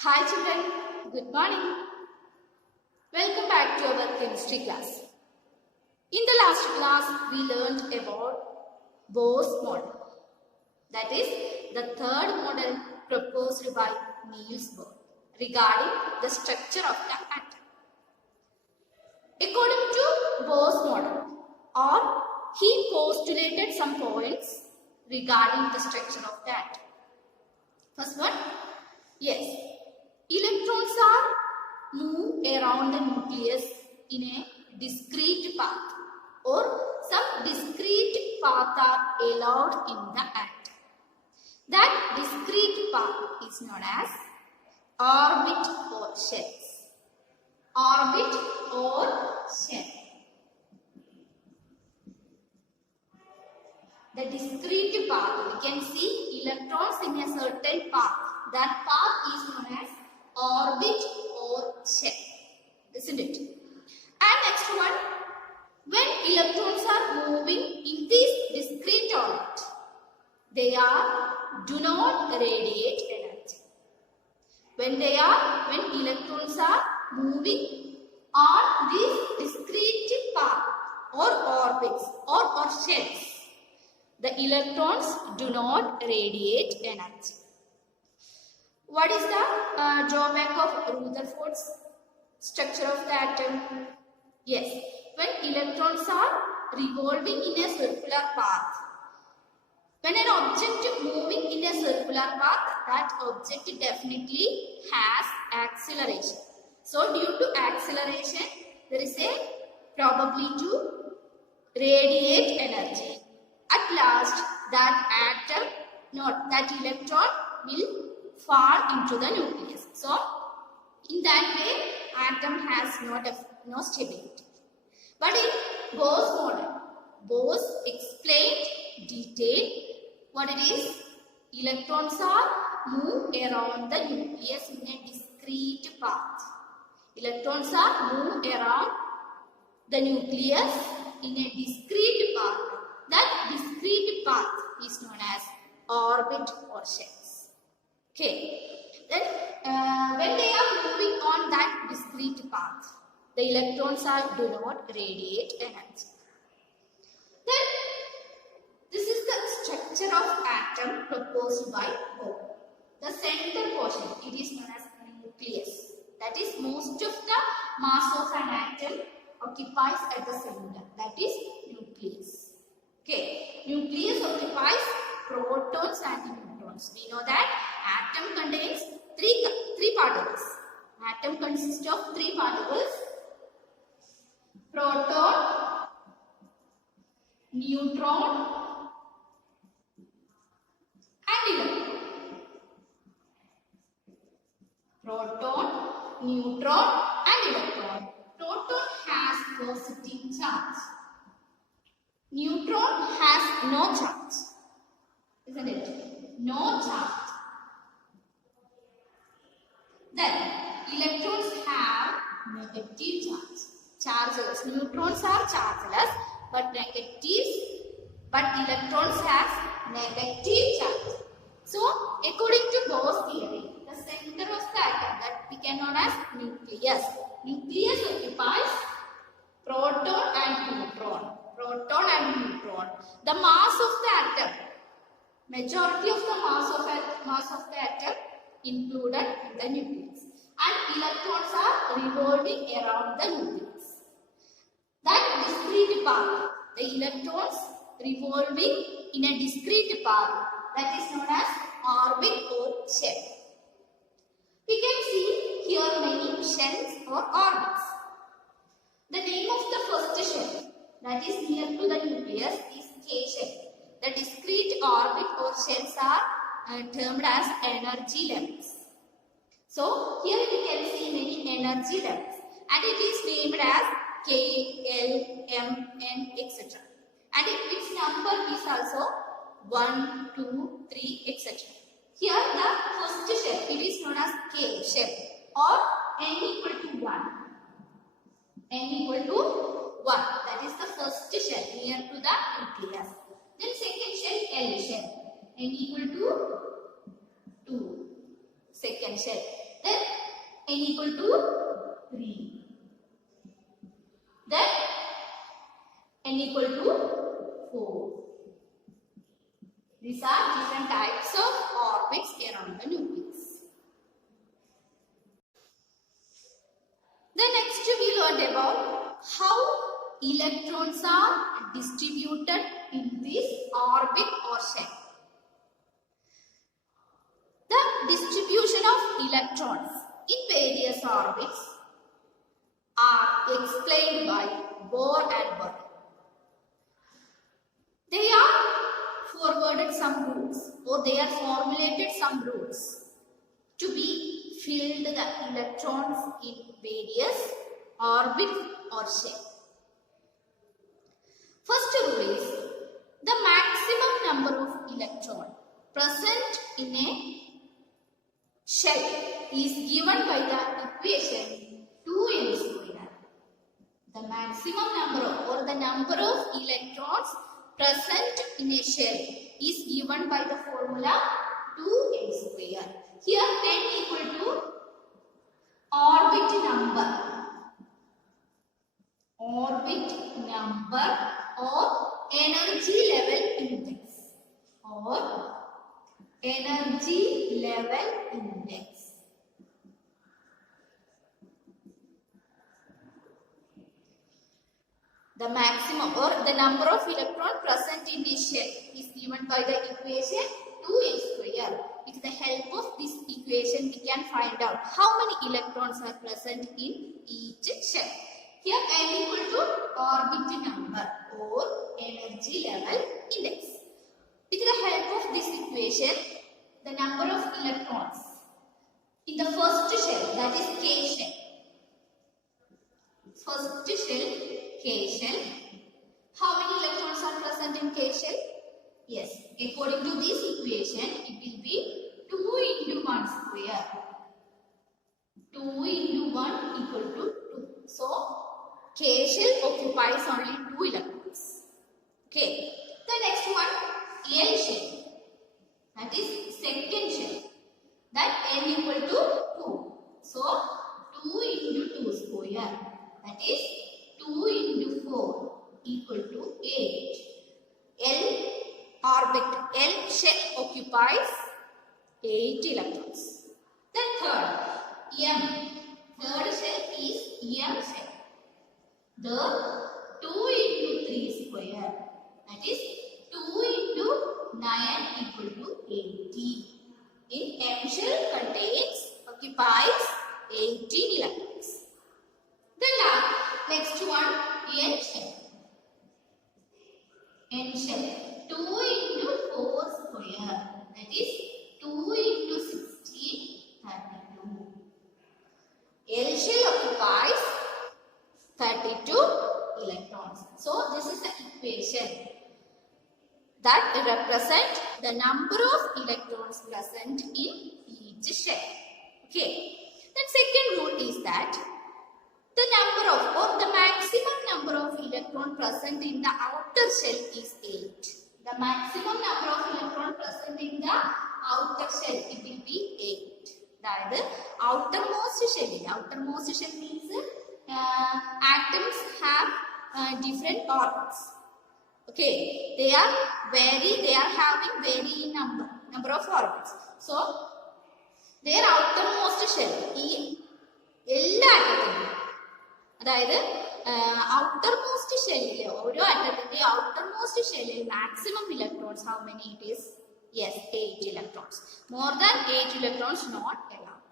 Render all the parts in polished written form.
Hi children, good morning. Welcome back to our chemistry class. In the last class, we learned about Bohr's model. That is the third model proposed by Niels Bohr regarding the structure of the atom. According to Bohr's model, he postulated some points regarding the structure of the atom. First one, yes, electrons are move around the nucleus in a discrete path, or some discrete path are allowed in the atom. That discrete path is known as orbit or shells. Orbit or shell. The discrete path, we can see electrons in a certain path. That path is known as orbit or shell, isn't it? And next one, when electrons are moving in this discrete orbit, they do not radiate energy. When electrons are moving on this discrete path or orbits or shells, the electrons do not radiate energy. What is the drawback of Rutherford's structure of the atom? Yes, when electrons are revolving in a circular path, when an object moving in a circular path, that object definitely has acceleration. So due to acceleration, there is a probability to radiate energy. At last, that electron will fall into the nucleus. So, in that way, atom has no stability. But in Bohr's model, Bohr explained detail what it is. Electrons are move around the nucleus in a discrete path. Electrons are move around the nucleus in a discrete path. That discrete path is known as orbit or shells. Okay. Then when they are moving on that discrete path, the electrons do not radiate energy. Then this is the structure of atom proposed by Bohr. The center portion, it is known as nucleus. That is, most of the mass of an atom occupies at the center. That is nucleus. Okay, nucleus occupies protons and neutrons. We know that atom contains three particles. Atom consists of three particles: proton, neutron, and electron. Proton, neutron, and electron. Proton has positive charge. Neutron has no charge, isn't it? No charge. Then electrons have negative charge. Chargeless. Neutrons are chargeless but electrons have negative charge. So according to Bohr's theory, the center of the atom that we can known as nucleus. Nucleus occupies proton and neutron. Proton and neutron. The mass of the atom, majority of the mass of the atom included in the nucleus, and electrons are revolving around the nucleus. That discrete path, the electrons revolving in a discrete path, that is known as orbit or shell. We can see here many shells or orbits. The name of the first shell that is near to the nucleus is K shell. The discrete orbit or shells are termed as energy levels. So here we can see many energy levels, and it is named as K, L, M, N, etc. And its number is also 1, 2, 3, etc. Here the first shell, it is known as K shell, or N equal to 1. N equal to 1. That is the first shell near to the nucleus. Then second shell, L shell. N equal to 2. Second shell. Then n equal to 3. Then n equal to 4. These are different types of orbits around the nucleus. Then next we learned about how electrons are distributed in this orbit or shell. The distribution of electrons in various orbits are explained by Bohr and Bernoulli. They are forwarded some rules, or they are formulated some rules to be filled the electrons in various orbits or shell. First rule is the maximum number of electrons present in a shell is given by the equation 2n square. The maximum number or the number of electrons present in a shell is given by the formula 2n square. Here n equal to orbit number or energy level index The maximum or the number of electrons present in a shell is given by the equation 2n square. With the help of this equation, we can find out how many electrons are present in each shell. Here n equal to orbit number or energy level index. With the help of this equation, the number of electrons in the first shell, that is K shell. First shell, K shell. How many electrons are present in K shell? Yes, according to this equation, it will be 2 into 1 square. 2 into 1 equal to 2. So, K shell occupies only 2 electrons. Okay. The next one, L shell. That is second shell. That n equal to 2. So, 2 into 2 square. That is 2 into 4 equal to 8. L shell occupies 8 electrons. Then third, M. Third shell is M shell. The 2 into 3 square. That is 2 into 9 equal to 18. In M shell occupies 18 electrons. The next one, N shell. N shell. 2 into 4 square. That is 2 into 16, 32. L shell occupies 32 electrons. So, this is the equation that represents the number of electrons present in each shell. Okay. Then second rule is that the number of or the maximum number of electrons present in the outer shell is 8. The maximum number of electrons present in the outer shell, it will be 8. That is outermost shell. Outermost shell means atoms have different orbits. Okay, they are having varying number of orbits. So, their outermost shell, എല്ലാ ആറ്റത്തിനും അതായത് outermost shell, ഓരോ ആറ്റത്തിന്റെ outermost shell maximum electrons, how many it is? Yes, 8 electrons. More than 8 electrons not allowed.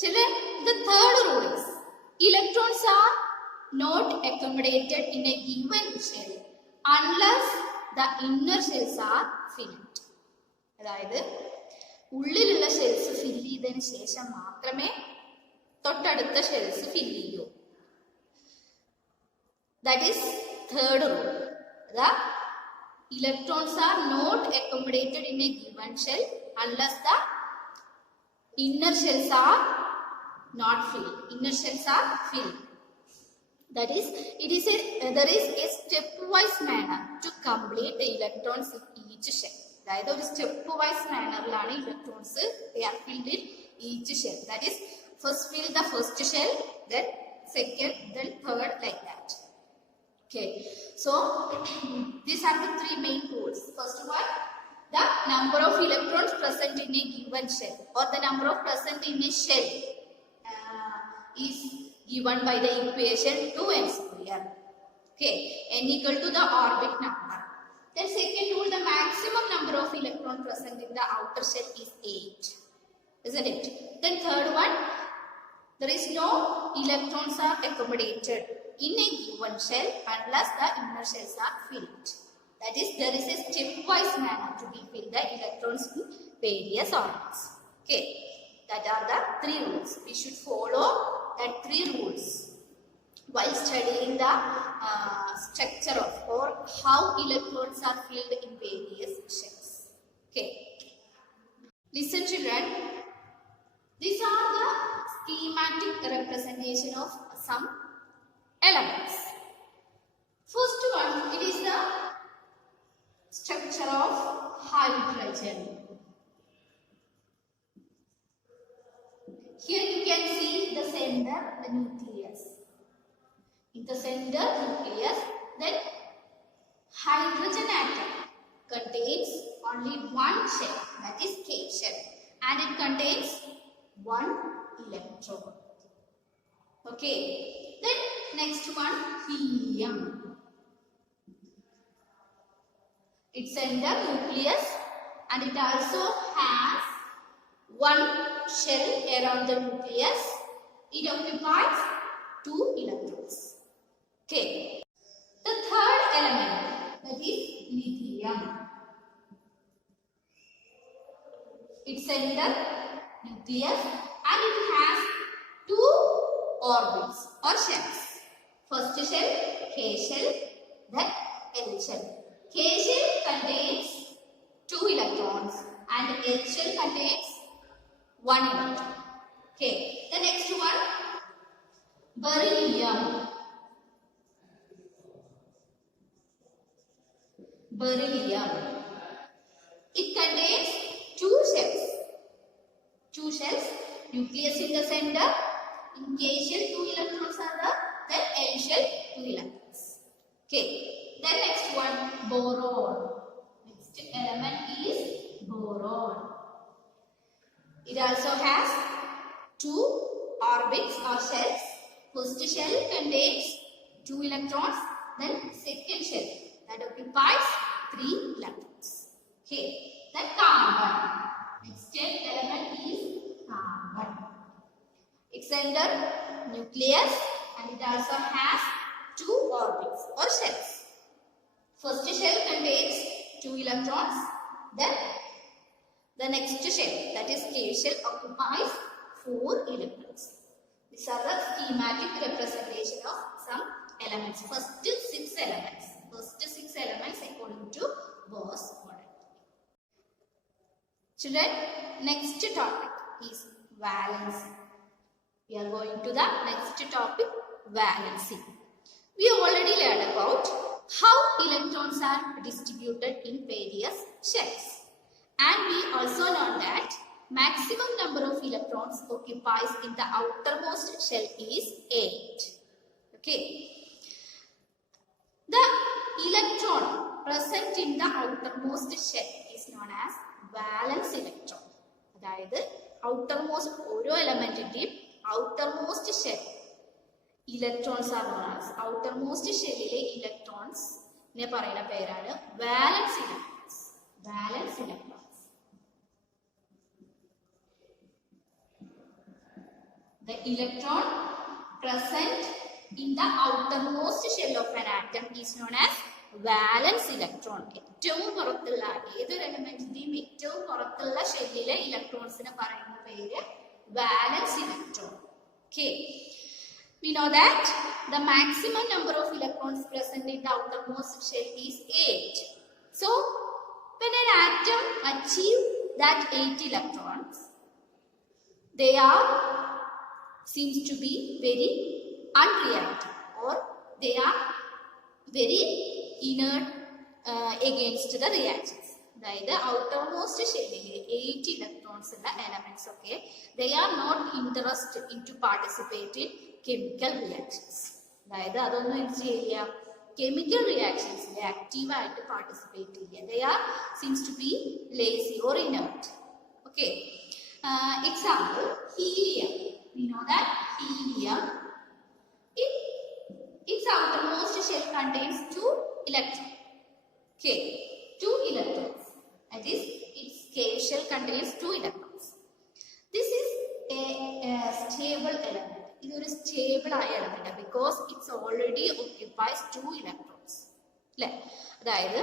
Children, the third rule is electrons are not accommodated in a given shell unless the inner shells are filled. അതായത് ഉള്ളിലുള്ള shells fill ചെയ്തതിന് ശേഷം മാത്രമേ തൊട്ടടുത്ത shells fill ചെയ്യൂ. That is third rule. The electrons are not accommodated in a given shell unless the inner shells are not filled. Inner shells are filled. That is, there is a stepwise manner to complete the electrons in each shell. അതായത് ഒരു step wise മാനറിലാണ് electrons they are filled in each shell. That is, First fill the first shell, then second, then third, like that. Okay, so these are the three main rules. First one, the number of electrons present in a given shell or the number of present in a shell is given by the equation 2n square. Okay, n equal to the orbit number. Then second rule, the maximum number of electrons present in the outer shell is 8. Isn't it? Then third one, there is no electrons are accommodated in a given shell unless the inner shells are filled. That is, there is a stepwise manner to be filled the electrons in various orbits. Okay, that are the three rules. We should follow that three rules while studying the structure of or how electrons are filled in various shells. Okay, listen children. These are the schematic representation of some elements. First one, it is the structure of hydrogen. Here you can see the center, the nucleus. In the center nucleus, then hydrogen atom contains only one shell, that is K shell, and it contains one electron. Okay, then next one, helium. Its center nucleus, and it also has one shell around the nucleus. It occupies 2 electrons. Okay, the third element, that is lithium. Its center nucleus, and it has 2 orbits or shells. First shell, K shell, then L shell. K shell contains 2 electrons and L shell contains 1 electron. Okay, the next one, beryllium. Beryllium. It contains 2 shells. 2 shells, nucleus in the center. In K shell, 2 electrons are there. Then L shell, 2 electrons. Okay. Then next one, boron. Next element is boron. It also has 2 orbits or shells. First shell contains 2 electrons. Then second shell that occupies 3 electrons. Okay. Then carbon. Next element is carbon. Its center nucleus, and it also has 2 orbits or shells. First shell contains 2 electrons. Then the next shell, that is K shell, occupies 4 electrons. These are the schematic representation of some elements. First 6 elements. First 6 elements according to Bohr's model. Children, next topic is valency. We are going to the next topic, valency. We already learned about how electrons are distributed in various shells. And we also know that maximum number of electrons occupies in the outermost shell is 8. Okay. The electron present in the outermost shell is known as valence electron. അതായത് outermost ഓരോ എലമെന്റിന്റെയും outermost shell electrons are known as outermost shellile electrons ne parayna perana valence electrons. Valence electrons. The electron present in the outermost shell of an atom is known as valence electron. ഏറ്റവും പുറത്തുള്ള ഏതൊരു എലമെന്റിന്റെയും ഏറ്റവും പുറത്തുള്ള ഷെല്ലിലെ ഇലക്ട്രോൺസിനെ പറയുന്ന പേര് valence electron. Okay. We know that the maximum number of electrons present in the outermost shell is 8. So, when an atom achieves that 8 electrons, they are seems to be very unreactive, or they are very inert against the reactions. അതായത് outermost ഷെല്ലിൽ 8 electrons ഉള്ള elements ഒക്കെ they are not interested in to participate in chemical reactions. അതായത് അതൊന്നും എന്ത് ചെയ്യില്ല, chemical റിയാക്ഷൻസിൽ ആക്റ്റീവായിട്ട് participate ചെയ്യുക. they are seems to be lazy or inert. Okay. Example, helium. We know that helium, its outermost shell contains 2 electrons. Okay, 2 electrons. That is, its K shell contains 2 electrons. This is a stable element. It is a stable element because it already occupies 2 electrons. അതായത്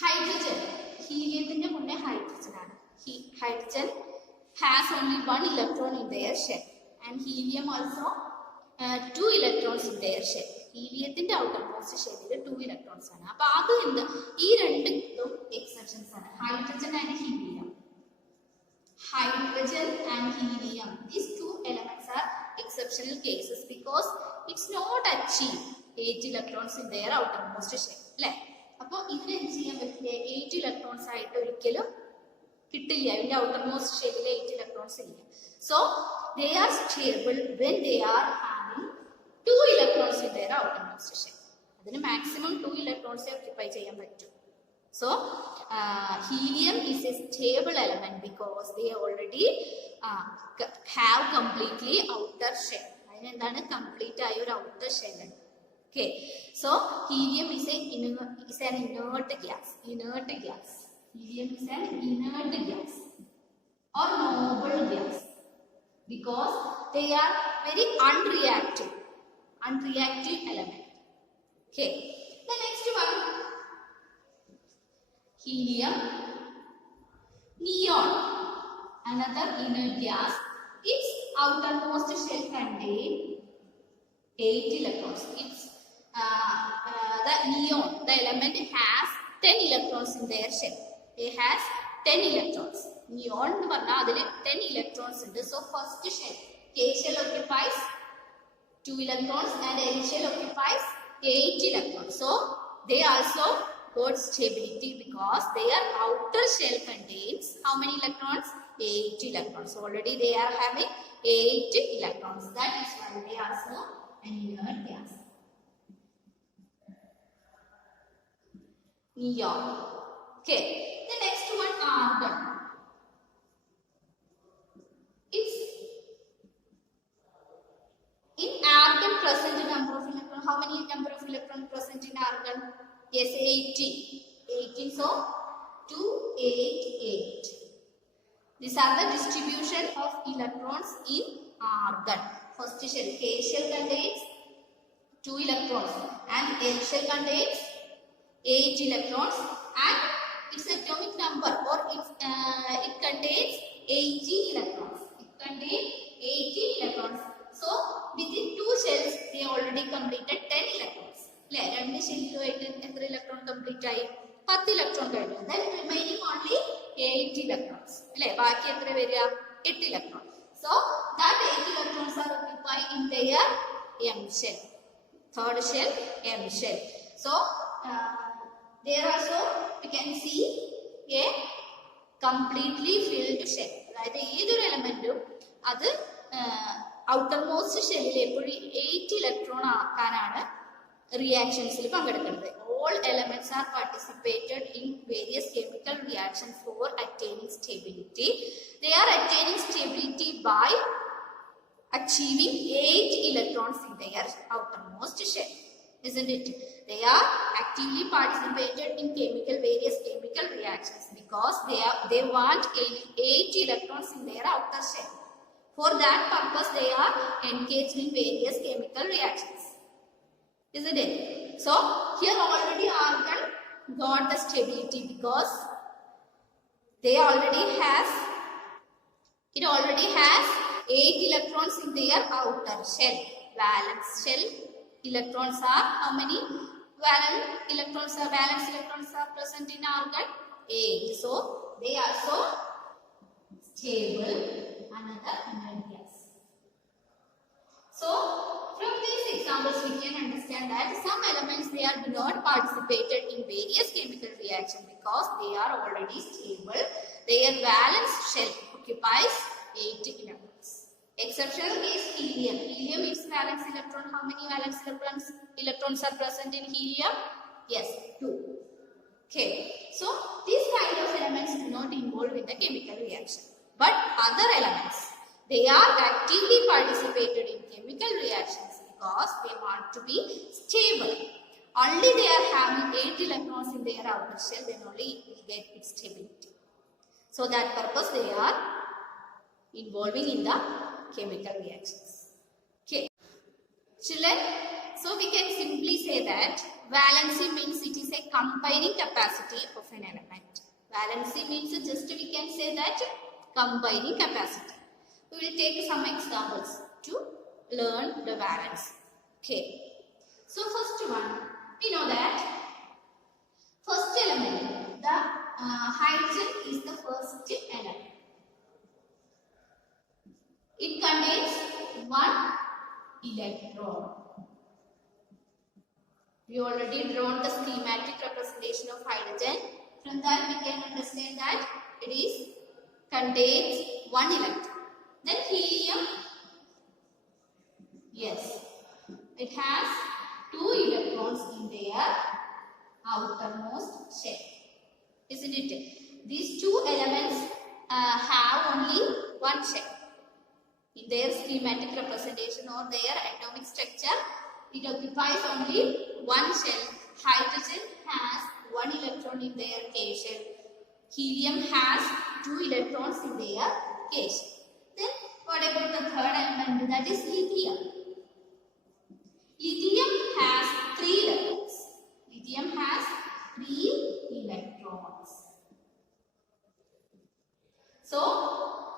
hydrogen, ഹീലിയത്തിന്റെ മുന്നേ hydrogen ആണ്. Hydrogen has only 1 electron in their shell and helium also 2 electrons in their shell. ഹീലിയത്തിന്റെ outermost ഷെല്ലിൽ 2 electrons ആണ്. അപ്പൊ അത് എന്ത്, ഈ രണ്ടും എക്സെപ്ഷൻസ് ആണ്, hydrogen and helium. Hydrogen and helium, these 2 elements are exceptional cases because it's not achieve 8 electrons in their outermost shell. അല്ലെ, അപ്പൊ ഇതിന് എന്ത് ചെയ്യാൻ പറ്റില്ല, 8 ഇലക്ട്രോൺസ് ആയിട്ട് ഒരിക്കലും കിട്ടില്ല. ഇതിന്റെ outermost ഷെല്ലിൽ 8 ഇലക്ട്രോൺസ് ഇല്ല. So they are stable when they are having 2 electrons in their outermost shell. അതിന് maximum 2 electrons occupy ചെയ്യാൻ പറ്റും. So helium is a stable element because they already have completely outer shell. അതിന് എന്താണ്, complete ആയ ഒരു outer shell ഉണ്ട്. Okay, so helium is an inert gas. Inert gas. Helium is an inert gas or noble gas because they are very unreactive element. Okay, the next one, helium, neon, another inert gas. Its outermost shell contains 8 electrons. It's the neon, the element has 10 electrons in their shell. It has 10 electrons. Neon എന്ന് പറഞ്ഞാൽ അതിൽ 10 electrons ഉണ്ട്. So first shell, K shell occupies 2 electrons and L shell occupies 8 electrons. So they also got stability because their outer shell contains how many electrons? 8 electrons. So already they are having 8 electrons. That is why they are also an inert gas. Neon. Okay. The next one, argon. It's in argon present number of electron. How many number of electron present in argon? Yes, 18. 18. So 2, 8, 8. These are the distribution of electrons in argon. First shell, K shell contains 2 electrons and L shell contains 8 electrons and its atomic number or it contains 18 electrons. It contains 18 electrons. So within 2 shells they already completed 10 electrons. രണ്ട് ഷെല്ലുമായിട്ട് എത്ര electron complete ആയി? 10 electron കഴിഞ്ഞു. Then remaining only 8 electrons. അല്ലേ, ബാക്കി എത്ര വരിക? 8 electron. So that 8 electrons are occupied in their M shell. Third shell, M shell. So there also we can see a completely filled shell. അതായത് ഏതൊരു എലമെന്റും അത് outermost ഷെല്ലിൽ എപ്പോഴും 8 ഇലക്ട്രോൺ ആക്കാനാണ് റിയാക്ഷൻസിൽ പങ്കെടുക്കുന്നത്. All elements are participated in various chemical reactions for attaining stability. They are attaining stability by achieving 8 electrons in their outermost shell. Isn't it? They are actively participated in various chemical reactions because they want 8 electrons in their outer shell. For that purpose, they are engaged in various chemical reactions. Isn't it? So here already argon got the stability because it already has 8 electrons in their outer shell. Valence shell electrons are how many? Valence electrons are present in argon? 8. So they are also stable. Another inert gas. So from these examples we can understand understand that some elements they are not participated in various chemical reactions because they are already stable. Their valence shell occupies 8 electrons. Exceptional case helium. Helium is valence electron. How many valence electrons are present in helium? Yes, 2. Okay. So these kind of elements do not involve in the chemical reaction. But other elements, they are actively participated in chemical reactions because they want to be stable. Only they are having 8 electrons in their outer shell, then only it will get its stability. So that purpose they are involving in the chemical reactions. Okay. Children, so we can simply say that valency means it is a combining capacity of an element. Valency means just we can say that combining capacity. We will take some examples to learn the valence. Okay. So first one, we know that first element, the hydrogen is the first element. It contains 1 electron. We already drawn the schematic representation of hydrogen. From that we can understand that it contains 1 electron. Then helium, yes, it has 2 electrons in their outermost shell, isn't it? These 2 elements have only 1 shell. In their schematic representation or their atomic structure, it occupies only 1 shell. Hydrogen has 1 electron in their K shell. Helium has 2 electrons in their K shell. Then what about the third element, that is lithium? Lithium has 3 electrons. Lithium has 3 electrons. So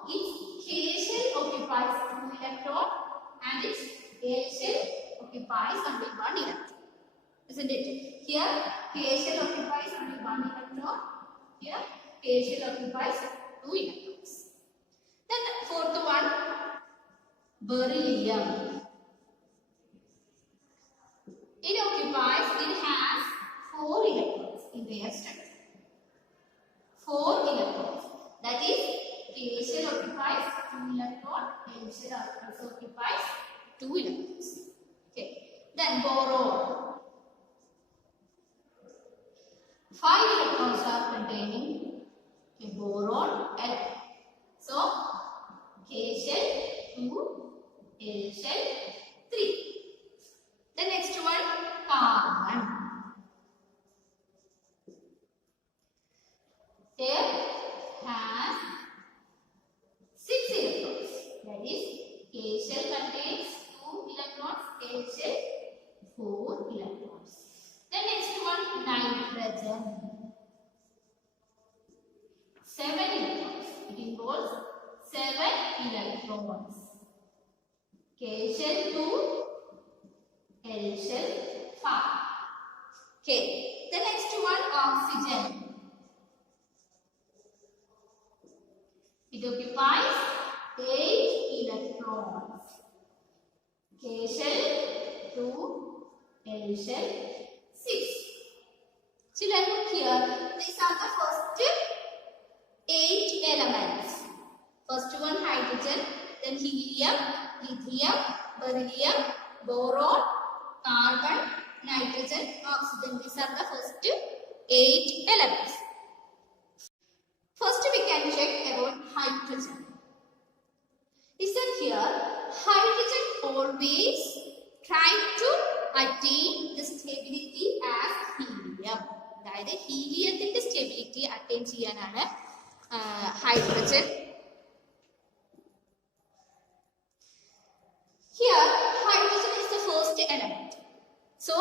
its K shell occupies 2 electrons and its L shell occupies only 1 electron. Isn't it? Here K shell occupies only 1 electron. Here K shell occupies 2 electrons. Then the fourth one, beryllium. It has 4 electrons in their structure. 4 electrons. That is, K shell occupies 2 electrons, L shell also occupies 2 electrons. Okay. Then boron. 5 electrons are containing a boron element. So, K shell 2, L shell 3. The next one, carbon. There has 6 electrons. That is, K shell contains 2 electrons, L shell 4 electrons. The next one, nitrogen. 7 electrons. It involves 7 electrons. K shell 2, L shell 5. Okay. The next one, oxygen. It occupies 8 electrons. K shell 2, L shell 6. Children, look here. These are the first 8 elements. First one, hydrogen, then helium, lithium, beryllium, boron, carbon, nitrogen, oxygen. These are the first 8 elements. First we can check about hydrogen. Listen here, hydrogen always try to attain the stability as helium. അതായത് ഹീലിയത്തിന്റെ stability attain ചെയ്യാനാണ് hydrogen. Here hydrogen is the first element. So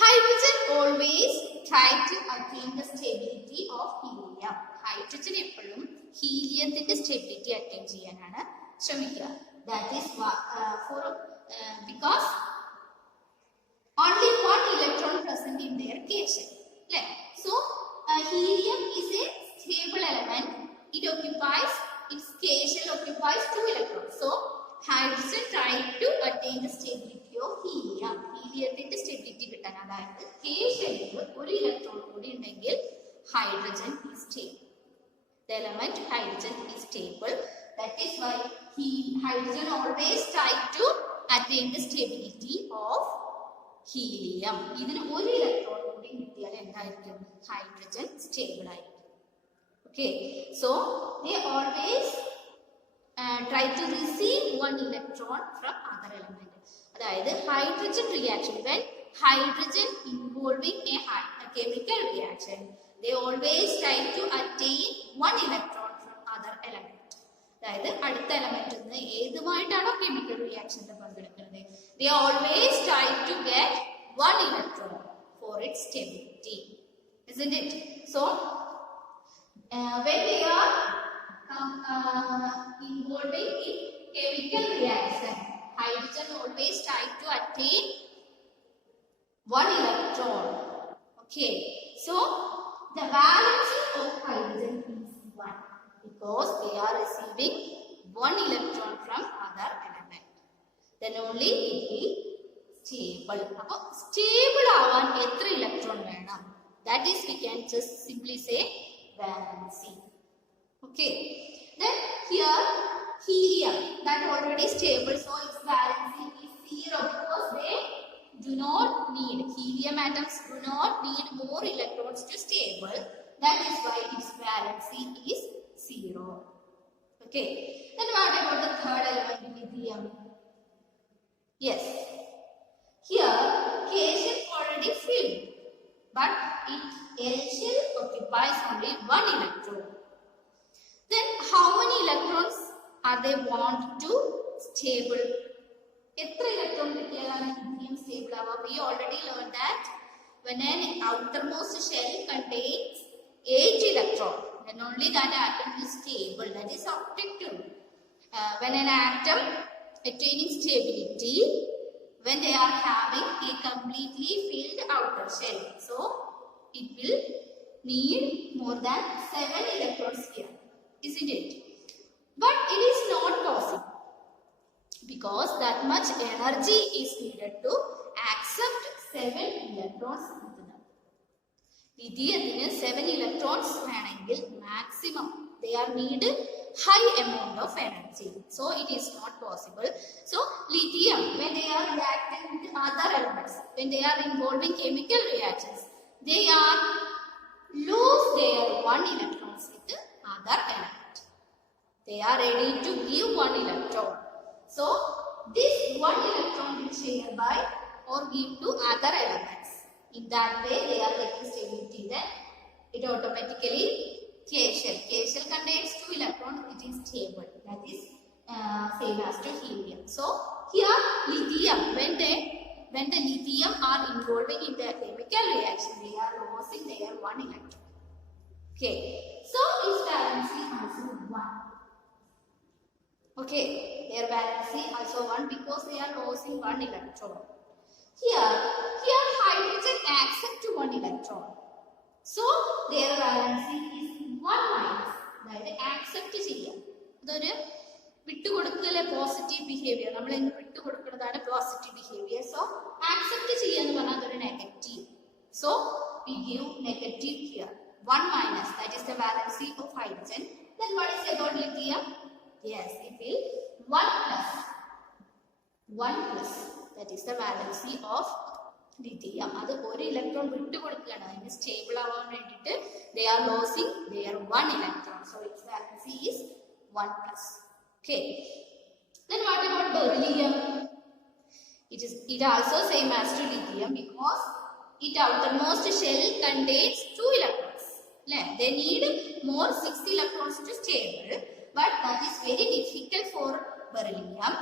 hydrogen always try to attain the stability of helium. Hydrogen എപ്പോഴും ഹീലിയത്തിന്റെ stability attain ചെയ്യാനാണ് ശ്രമിക്കുക. That is because only 1 electron present in their K shell. So helium is a stable element. It occupies, its K shell occupies 2 electrons. So hydrogen tries to attain the stability of helium. അതായത് K ഷെല്ലിൽ ഒരു electron കൂടി ഉണ്ടെങ്കിൽ hydrogen is stable. The element hydrogen is stable. That is why hydrogen always try to attain the stability of helium. ഇതിന് ഒരു electron കൂടി കിട്ടിയാൽ എന്തായിരിക്കും? ഹൈഡ്രജൻ സ്റ്റേബിൾ ആയിരിക്കും. Okay, so they always try to receive one electron from other element. അതായത് hydrogen reaction, when hydrogen involving a chemical reaction, they always try to attain one electron from other element. അതായത് അടുത്ത എലമെന്റിൽ നിന്ന് ഏതുമായിട്ടാണോ chemical റിയാക്ഷനിൽ പങ്കെടുക്കുന്നത്, they always try to get one electron for its stability, isn't it? So when they are involving in chemical reaction, hydrogen always try to attain one electron. Okay, so the valency of hydrogen is 1 because they are receiving one electron from other element. Then only it will stable. അപ്പോൾ stable ആവാൻ എത്ര electron വേണം? That is, we can just simply say valency. Okay, then here helium, that already stable, so its valency is 0 because they do not need, helium atoms do not need more electrons to stable. That is why its valency is 0. Okay, then what about the third element, lithium? Yes, here K shell already filled, but L shell occupies only one electron. Then how many electrons are they want to stable? എത്ര electron കിട്ടിയാലാണ് lithium stable ആവുക? We already learned that when an outermost shell contains 8 electrons, then only that atom is stable. That is objective. When an atom attaining stability, when they are having a completely filled outer shell, so it will need more than 7 electrons here, isn't it? But it is not possible because that much energy is needed to accept 7 electrons. Lithium 7 electrons വേണമെങ്കിൽ maximum they are need high amount of energy, so it is not possible. So lithium, when they are reacting with other elements, when they are involving chemical reactions, they are lose their 1 electrons with other element. They are ready to give 1 electron. So this 1 electron will share by or give to other elements. In that way they are getting stability. Then it automatically K shell contains 2 electrons, it is stable. That is same as to helium. So here lithium, when the lithium are involving in their chemical reaction, they are losing their 1 electron. Okay, so its valency also 1. Okay, their valency also 1 because they are losing 1 electron. Here hydrogen accepts 1 electron, so their valency is 1 minus. അതായത് accept ചെയ്യാം, അതൊരു വിട്ടുകൊടുക്കലെ positive behaviour, നമ്മൾ ഇന്ന് വിട്ടുകൊടുക്കുന്നതാണ് positive behaviour. So accept ചെയ്യാന്ന് പറഞ്ഞാൽ അതൊരു negative, so we give negative here, 1 minus, that is the valency of hydrogen. Then what is about lithium? Yes, it will 1 plus, that is the valency of lithium. അത് ഒരു electron വിട്ടുകൊടുക്കുകയാണ്, അതിന് stable ആവാൻ വേണ്ടിയിട്ട് they are losing their 1 electron, so its valency is 1 plus. Okay, then what about beryllium? It also same as to lithium because it outermost shell contains 2 electrons. They need more 6 electrons to stable, but that is very difficult for beryllium.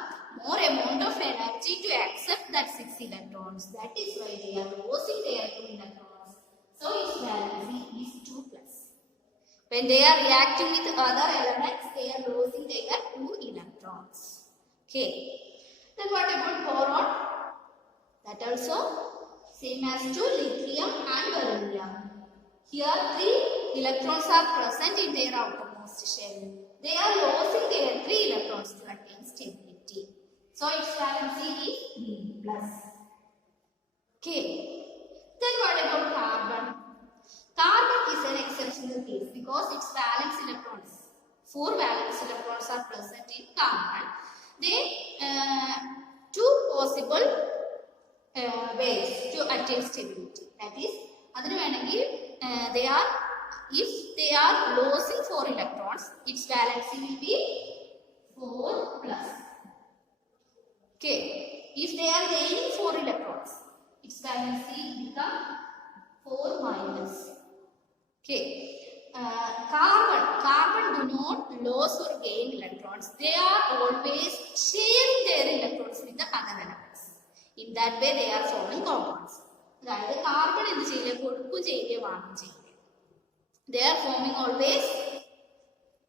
More amount of energy to accept that 6 electrons. That is why they are losing their 2 electrons. So its valency is 2 plus. When they are reacting with other elements, they are losing their 2 electrons. Okay. Then what about boron? That also same as to lithium and beryllium. Here 3 electrons are present in their outermost shell. They are losing their 3 electrons to attain stability. So its valency is 3 plus. Okay. such a case because its valence electrons, 4 valence electrons are present in carbon. Two possible ways to attain stability. That is, if they are losing 4 electrons, its valency will be 4 plus. Okay. If they are gaining 4 electrons, its valency become 4 minus. Okay. Carbon do not lose or gain electrons. They are always sharing their electrons with the other elements. In that way, they are forming compounds. That is, carbon in the they are forming always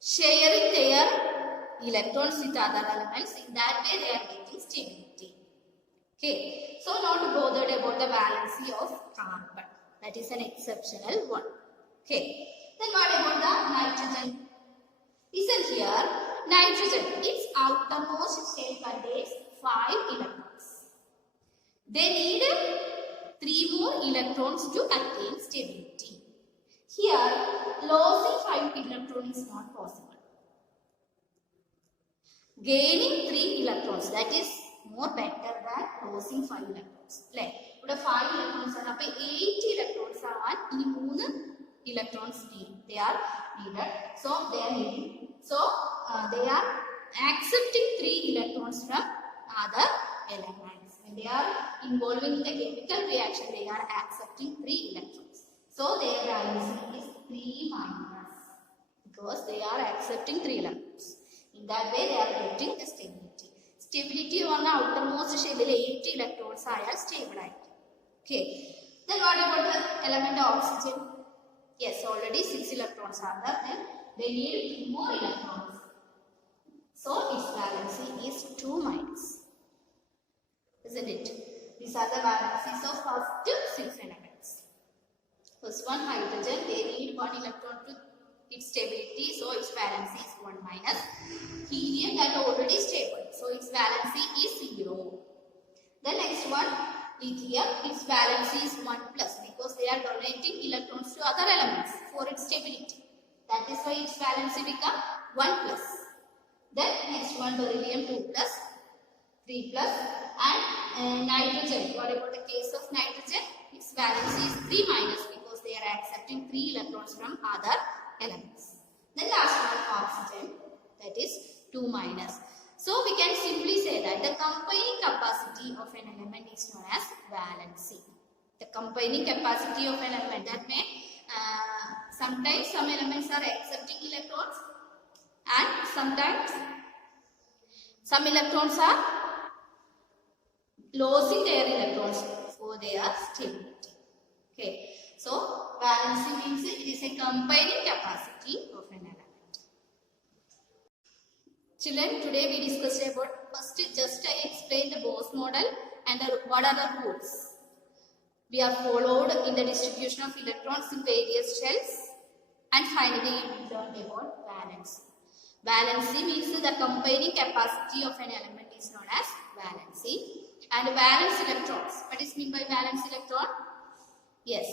sharing their electrons with other elements. In that way, they are getting stability. Okay. So, not bothered about the valency of carbon. That is an exceptional one. Okay. Then what about the nitrogen? Listen here. Nitrogen, its outermost shell contains 5 electrons. They need 3 more electrons to attain stability. Here, losing 5 electrons is not possible. Gaining 3 electrons, that is more better than losing 5 electrons. Like, 5 electrons are 8 electrons are 3 electrons need. They are needed. So they are needing. So they are accepting 3 electrons from other elements. When they are involving in the chemical reaction, they are accepting 3 electrons. So their valency is 3 minus because they are accepting 3 electrons. In that way, they are getting the stability. Stability on the outermost shell 8 electrons are stable. Okay. Then what about the element of oxygen? Yes, already 6 electrons are there. Then they need 2 more electrons. So its valency is 2 minus. Isn't it? These are the valencies of first 6 elements. First one, hydrogen, they need 1 electron to its stability. So its valency is 1 minus. Helium, that already stable. So its valency is 0. The next one, lithium, its valency is 1 plus because they are donating electrons to other elements for its stability. That is why its valency become 1 plus. Then next one, beryllium 2 plus, 3 plus, and nitrogen. What about the case of nitrogen? Its valency is 3 minus because they are accepting 3 electrons from other elements. Then last one, oxygen, that is 2 minus. So we can simply say that the combining capacity of an element is known as valency. The combining capacity of an element, that may sometimes some elements are accepting electrons and sometimes some electrons are losing their electrons for their stability. Okay. So valency means it is a combining capacity of an element. Children, today we discussed about first just I explained the Bose model and what are the rules we are followed in the distribution of electrons in various shells, and finally we learned about valency. Valency means the combining capacity of an element is known as valency, and valence electrons. What is meant by valence electron? Yes,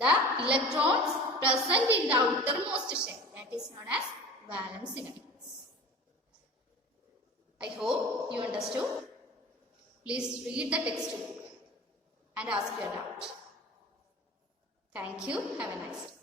the electrons present in the outermost shell, that is known as valence electrons. I hope you understood. Please read the textbook and ask your doubt. Thank you. Have a nice day.